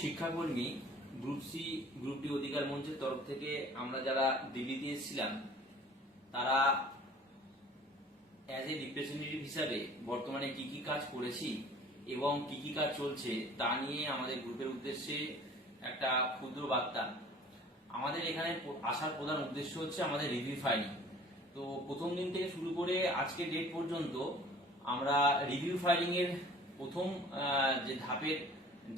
শিক্ষাকর্মী, group C, group D অধিকার মঞ্চের তরফ থেকে আমরা যারা দিল্লিতে এসেছিলাম, তারা অ্যাজ এ রিপ্রেজেন্টেটিভ হিসাবে বর্তমানে কি কি কাজ করেছি এবং কি কি কাজ চলছে তা নিয়ে আমাদের গ্রুপের উদ্দেশ্যে একটা ক্ষুদ্র বার্তা। আমাদের এখানে আসার প্রধান উদ্দেশ্য হচ্ছে আমাদের রিভিউ ফাইলিং তো প্রথম দিন থেকে শুরু করে আজকে ডেট পর্যন্ত আমরা রিভিউ ফাইলিং এর প্রথম যে ধাপের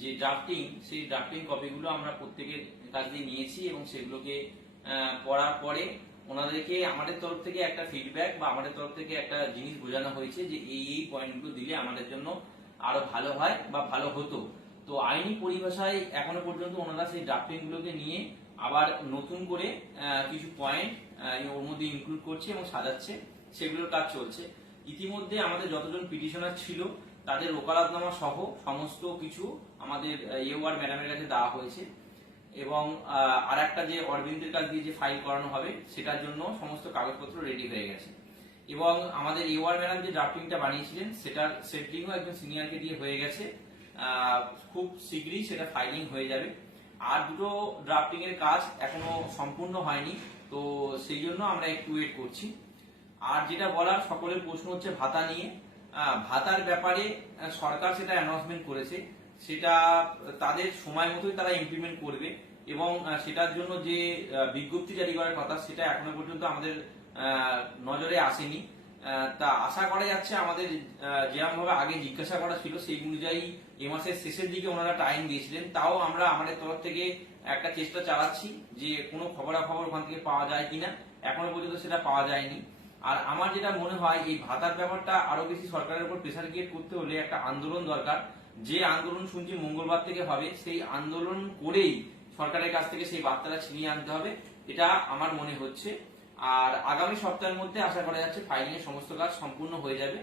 যে ড্রাফটিং সেই ড্রাফটিং কপিগুলো আমরা প্রত্যেকের কাছ দিয়ে নিয়েছি এবং সেগুলোকে পড়ার পরে ওনাদেরকে আমাদের তরফ থেকে একটা ফিডব্যাক বা আমাদের তরফ থেকে একটা জিনিস বোঝানো হয়েছে যে এই এই পয়েন্টগুলো দিলে আমাদের জন্য আরও ভালো হয় বা ভালো হতো। তো আইনি পরিভাষায় এখনও পর্যন্ত ওনারা সেই ড্রাফটিং গুলোকে নিয়ে আবার নতুন করে কিছু পয়েন্ট ওর মধ্যে ইনক্লুড করছে এবং সাজাচ্ছে, সেগুলোর কাজ চলছে। ইতিমধ্যে আমাদের যতজন পিটিশনার ছিল তাদের ওকালতনামা সহ সমস্ত কিছু আমাদের ইউআর ম্যাডামের কাছে দেওয়া হয়েছে। এবং আর একটা যে অরবিন্দের কাছ দিয়ে যে ফাইল করানো হবে, সেটার জন্য সমস্ত কাগজপত্র রেডি হয়ে গেছে। এবং আমাদের ইউআর ম্যাডাম যে ড্রাফটিংটা বানিয়েছিলেন, সেটার সেটলিংও একজন সিনিয়রকে দিয়ে হয়ে গেছে। খুব শীঘ্রই সেটা ফাইলিং হয়ে যাবে। আর দুটো ড্রাফটিং এর কাজ এখনও সম্পূর্ণ হয়নি, তো সেই জন্য আমরা একটু ওয়েট করছি। আর যেটা বলার সকলের প্রশ্ন হচ্ছে ভাতা নিয়ে। ভাতার ব্যাপারে সরকার সেটা অ্যানাউন্সমেন্ট করেছে। সেটা, তাদের সময় মতোই তারা ইমপ্লিমেন্ট করবে এবং সেটার জন্য যে বিজ্ঞপ্তি জারি করার কথা, সেটা এখনও পর্যন্ত আমাদের নজরে আসেনি। তা আশা করা যাচ্ছে আমাদের যেরকম ভাবে আগে জিজ্ঞাসা করা ছিল, সেই অনুযায়ী এ মাসের শেষের দিকে ওনারা টাইম দিয়েছিলেন। তাও আমরা আমাদের তরফ থেকে একটা চেষ্টা চালাচ্ছি যে কোনো খবরাখবর ওখান থেকে পাওয়া যায় কিনা। এখনও পর্যন্ত সেটা পাওয়া যায়নি। আর আমার যেটা মনে হয়, এই ভাতার ব্যাপারটা আরও বেশি সরকারের উপর প্রেশার ক্রিয়েট করতে হলে একটা আন্দোলন দরকার। যে আন্দোলন শুনছি মঙ্গলবার থেকে হবে, সেই আন্দোলন করেই সরকারের কাছ থেকে সেই বার্তাটা ছিনিয়ে আনতে হবে, এটা আমার মনে হচ্ছে। আর আগামী সপ্তাহের মধ্যে আশা করা যাচ্ছে ফাইলিং এর সমস্ত কাজ সম্পূর্ণ হয়ে যাবে।